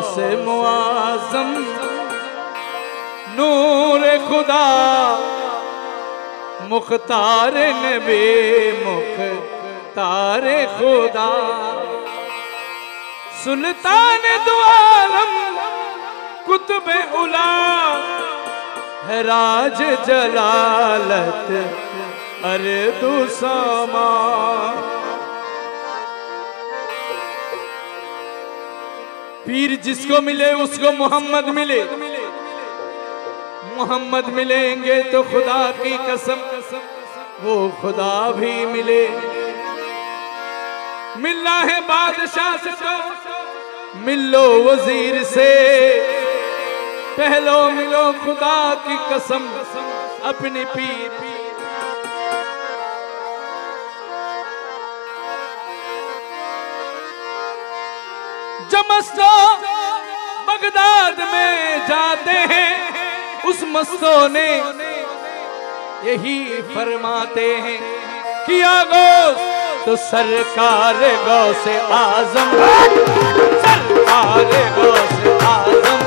गौस मुआज़म नूर खुदा मुख्तार नबी मुख्तार खुदा सुल्तान दो आलम कुतुब उला है राज जलालत अर्दु समा। पीर जिसको मिले उसको मोहम्मद मिले, मोहम्मद मिलेंगे तो खुदा की कसम वो खुदा भी मिले। मिलना है बादशाह से तो मिलो वजीर से, पहलो मिलो खुदा की कसम अपने पीर। जब मस्तो बगदाद में जाते हैं उस मस्तों ने यही फरमाते हैं किया गौस तो सरकार गौसे आजम, सरकार गौसे आजम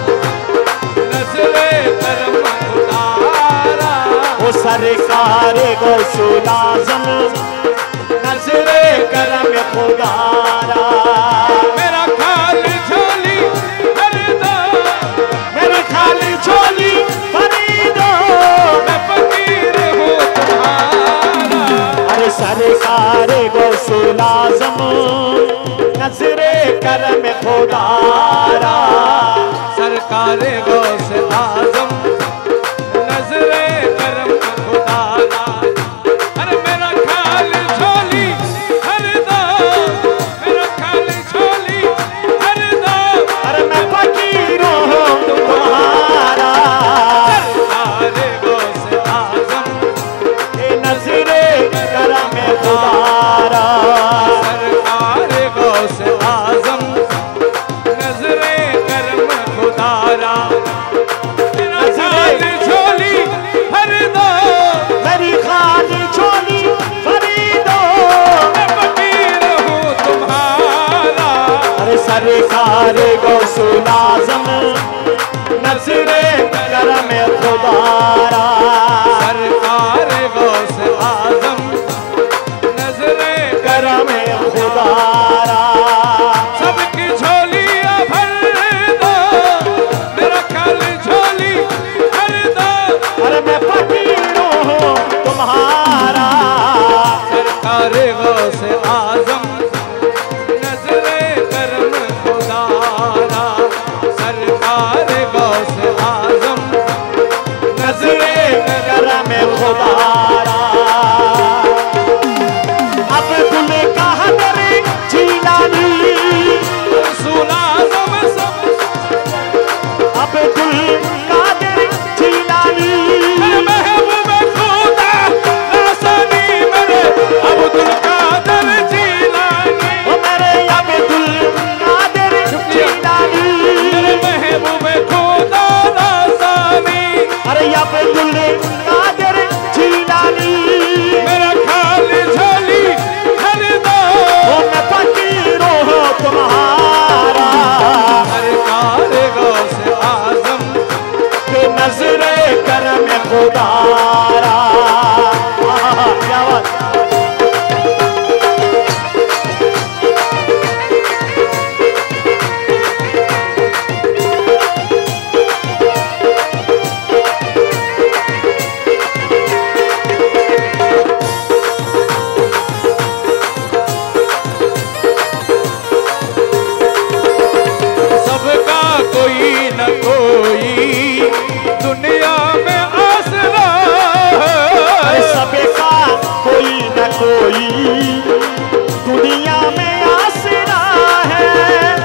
नजरे करम खुदारा, वो सरकार गौसे आजम नजरे करम खुदारा। मेरा खाली झोली भर दो, मेरा खाली झोली भरी दो, मैं फकीर हूँ तुम्हारा। अरे सरकार गौसे आजम नजरे करम खुदारा, सरकार गौसे आजम नजरे करम खुदारा। अरे मेरा खाली झोली भर दो, मेरा खाली झोली भर दो, अरे मैं फकीर हूँ तुम्हारा। सरकार गौसे आजम नजरे करम खुदारा, सरकार गौसे आजम नजरे करम खुदारा। मेरा खाली झोली भर दो, मेरी खाली झोली भरी दो, मैं फकीर हूँ तुम्हारा। अरे सरकार गौसे आजम नजरे करम खुदारा, सरकार गौसे आजम नजरे करम खुदारा। सबकी झोलियाँ भर दो, मेरा खाली झोली भर दो, अरे मैं फकीर हूँ तुम्हारा। सरकार गौसे आजम नजरे करम खुदारा, सरकार गौसे आजम नजरे करम खुदारा। अब्दुल कादर जीलानी, रसूल आज़म सब अब्दुल कादर जीलानी, मेरे महबूब खुदा रासानी, मेरे अब्दुल कादर जीलानी, ओ मेरे अब्दुल कादर जीलानी, मेरे महबूब खुदा रासानी। अरे अब्दुल कादर जीलानी, मेरा खाली झोली भर दो, ओ मैं फकीर हूँ तुम्हारा। सरकार गौसे आजम के नजरे करम खुदारा। क्या बात। सबका कोई न कोई दुनिया में आसरा अरे है, सबका कोई न कोई दुनिया में आसरा है।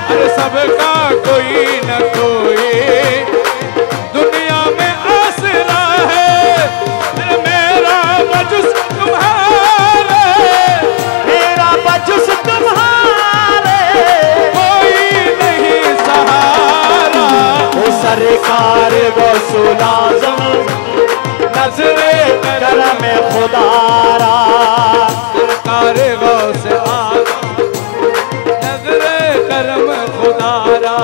अरे सबका कोई न कोई दुनिया में आसरा है। अरे मेरा वजुस तुम्हारे, मेरा बजुस तुम्हारे, कोई नहीं सहारा। ओ सरकार गौसे आजम नजरे करम खुदारा। सरकार गौसे आजम नजरे करम खुदारा।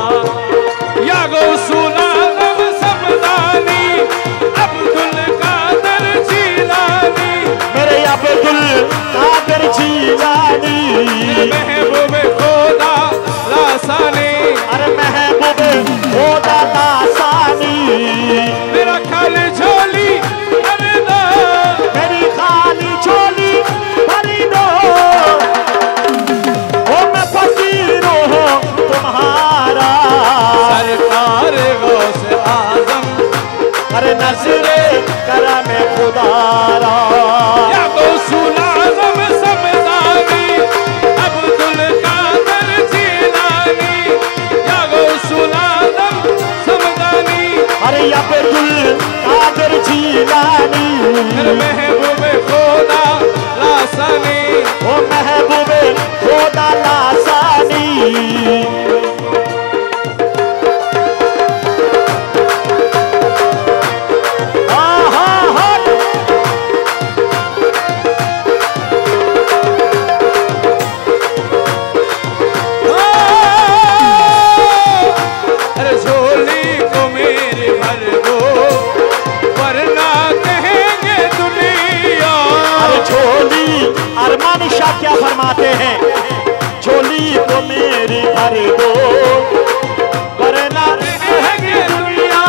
महबूबे खुदा लासानी, ओ महबूबे खुदा लासानी। क्या फरमाते हैं, झोली तो मेरी भर दो वरना रहेंगे दुनिया।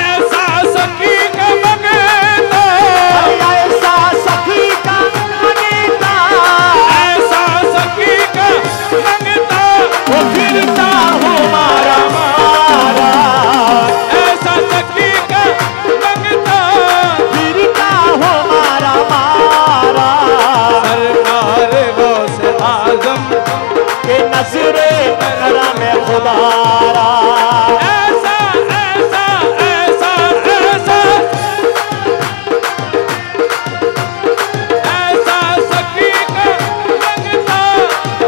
ऐसा सखी का मंगता, ऐसा सखी का मंगता, ऐसा सखी का मंगता, वो फिरता हूँ मारा मारा। ऐसा सखी का मंगता, फिरता हूँ मारा मारा। के नजरे करम खुदारा। ऐसा ऐसा ऐसा ऐसा ऐसा सखी का मंगता,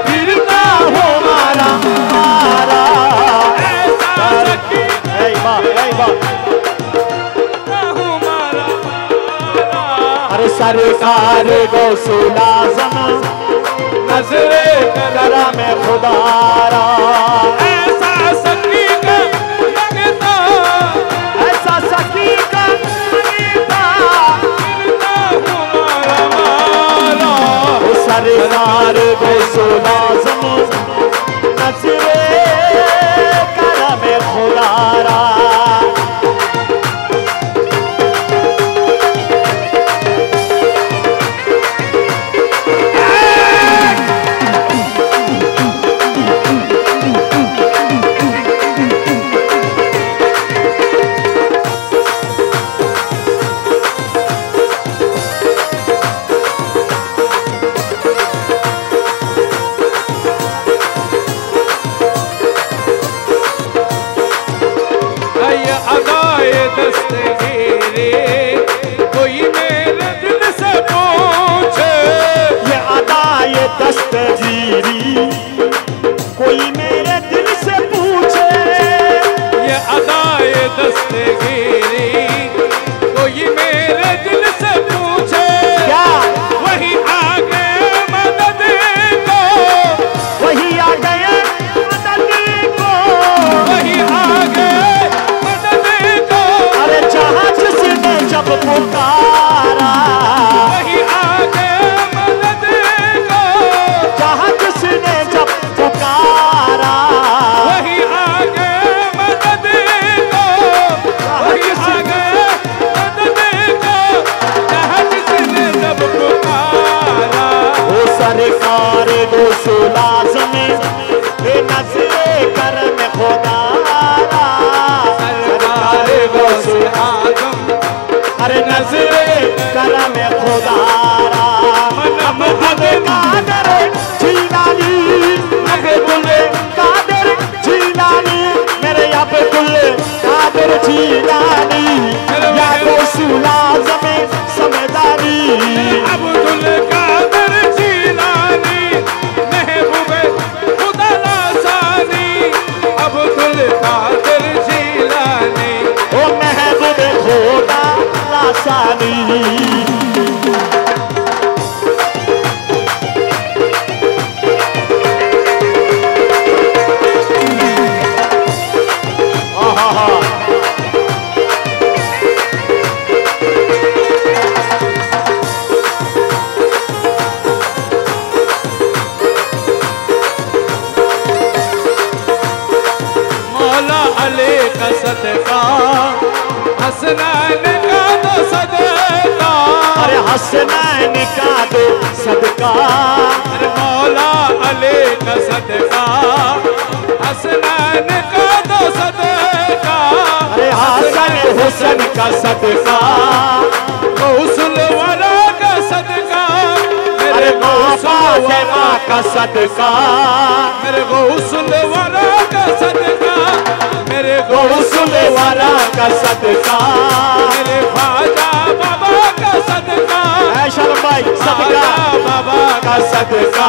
फिरता हूँ मारा मारा। ऐसा सखी हूँ मारा मारा। अरे सरकार गौसुल आज़म नजरे करम खुदारा। ऐसा सखी का मंगता, ऐसा सखी का मंगता, फिरता हूँ मारा मारा। ओ सरकार गौसुल आज़म नजरे करम खुदारा। कोई मेरे दिल से पूछे, ये अदाए दस्तगीरी कोई मेरे दिल से पूछे। ये अदाए दस्तगीरी कोई मेरे दिल से पूछे। क्या वही आ गए मदद को, वही आ गए मदद को, वही आ गए मदद को। अरे जहाँ जिसने जब पुकारा, वही आ गए मदद को, जहाँ जिसने जब पुकारा, वही आ गए मदद को, वही आ गए मदद को। जहाँ जिसने जब पुकारा, ओ सरकार गौसुल आज़म के नजरे करम खुदारा। सरकार गौसुल आज़म अरे नजरे करम खुदारा। अब्दुल कादर जीलानी, अब्दुल कादर जीलानी, मेरे अब्दुल कादर जीलानी, या गौसुल आज़म समदानी। अब्दुल कादर जीलानी, महबूबे खुदा लासानी। अब्दुल कादर जीलानी, ओ महबूब खुदा लासानी। मौला अली का सदका, हसनैन का दो सदका। अरे हसनैन का दो सदका, अरे मौला अली का सदका, हसनैन का दो सदका। अरे हसन हुसन का सदका, गौसुल वाला का सदका। अरे माँ का सदका, मेरे गौसुल वाला का सदका। मेरे गौसुल वाला का सदका, मेरे ख्वाजा बाबा का सदका,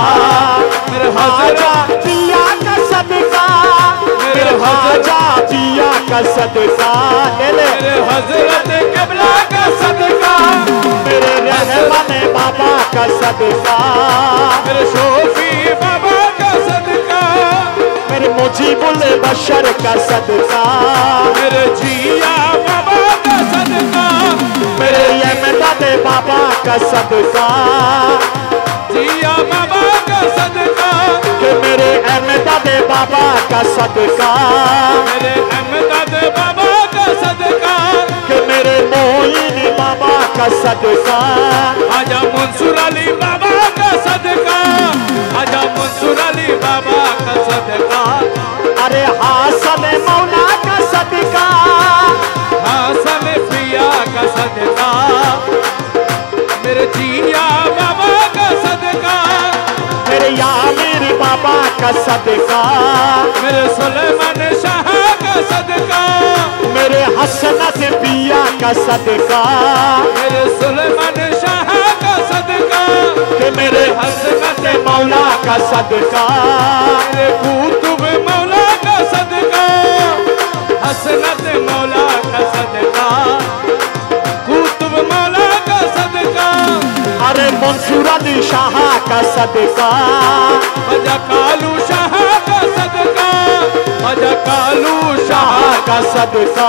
मेरे हाजा पिया का सदका, मेरे हाजा पिया का सदका, मेरे हजरत क़िबला का सदका, मेरे रहमान बाबा का सदका, मेरे शोफी बाबा का सदका, मेरे मुजीबुल बशर का सदका, मेरे जिया बाबा का सदका, मेरे अहमद बाबा का सदका, जिया बाबा का सदका, कि मेरे अहमद बाबा का सदका, मेरे अहमद बाबा का सदका, कि मेरे मोइन बाबा का सदका, आजा मंसूर अली बाबा का सदका, आजा मंसूर अली बाबा का सदका, अरे हासन मौला का सदका, हासन पिया का सदका, मेरे जिया बाबा का सदका, मेरे यामिर बाबा का सदका, मेरे सुलेमान शाह का सदका, मेरे हसनत पिया का सदका, मेरे सुलेमान शाह का सदका, कि मेरे हसनत मौला का सदका, मेरे कुतुब मौला का सदका, हसनत मौला का सदका, कुतुब मौला का सदका, अरे मंसूर अली शाह का सदका, आजा कालू शाह का सदका, आजा कालू शाह का सदका,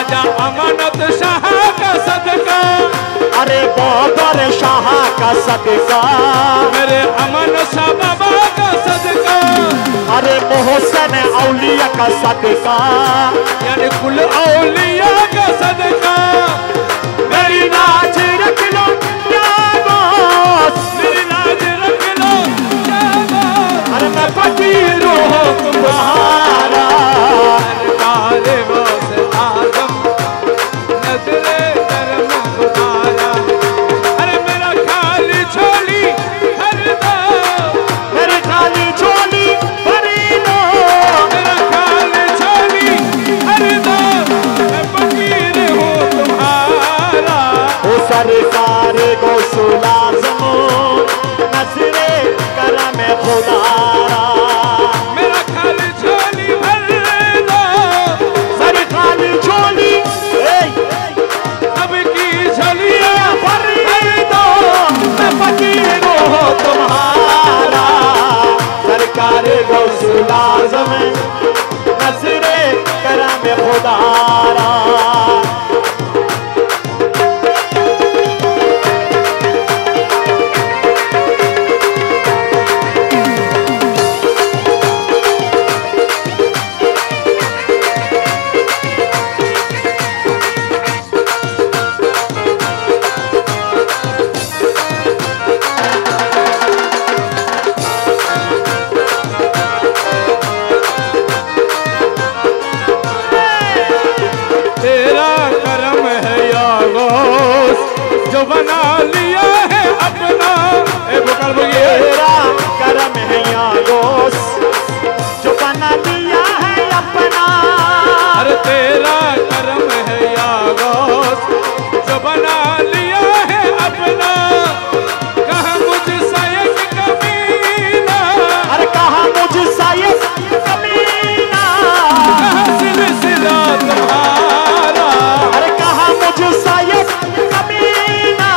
आजा अमानत शाह का सदका, अरे बौदर शाह का सदका, मेरे अमन शाह बाबा का सदका, अरे मोहसन औलिया का सदका, यानी कुल औलिया का सदका, मेरी नाच रख लो यागोस, मेरी लाज रख लो जागो, अरे मैं फकीर हूँ तुम्हारा, सरकार गौस आज़म नज़रे करम खुदाया, अरे मेरा खाली झोली भर दो, मेरी खाली झोली भरी लो, मेरा खाली झोली भर दो, मैं फकीर हूँ तुम्हारा, ओ सरकार गौसुल आज़म नज़रे करम खुदारा, मेरा खाली झोली भर दो, मेरी खाली झोली अब की झोलियाँ भरी दो, मैं फकीर हूँ तुम्हारा, सरकार गौसुल आज़म नज़रे करम खुदारा, तेरा करम है या गौस जो बना लिया है अपना, ए बुकर बोलिए, तेरा करम है या गौस जो बना दिया है अपना, अरे तेरा करम है या गौस जो बना लिया है अपना, कहाँ मुझसा एक कमीना, अरे कहा मुझसा ये कमीना, कहाँ सिलसिला तुम्हारा, अरे कहा मुझसा ये कमीना,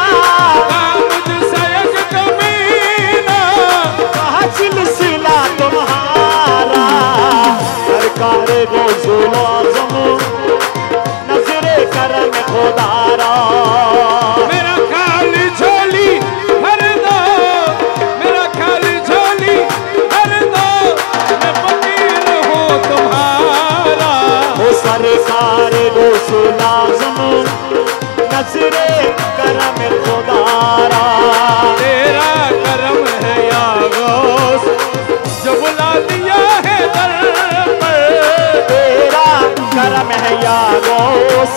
कहाँ मुझसा एक कमीना, कहा सिलसिला तुम्हारा, सरकार गौसुल आज़म नज़रे करम खुदारा, मेरा खाली झोली भर दो, मेरा खाली झोली भर दो, मैं फकीर हूँ तुम्हारा, ओ सरकार गौसुल आज़म नज़रे करम खुदारा, तेरा करम है या गौस जो बुला दिया है दर पर, तेरा करम है या गौस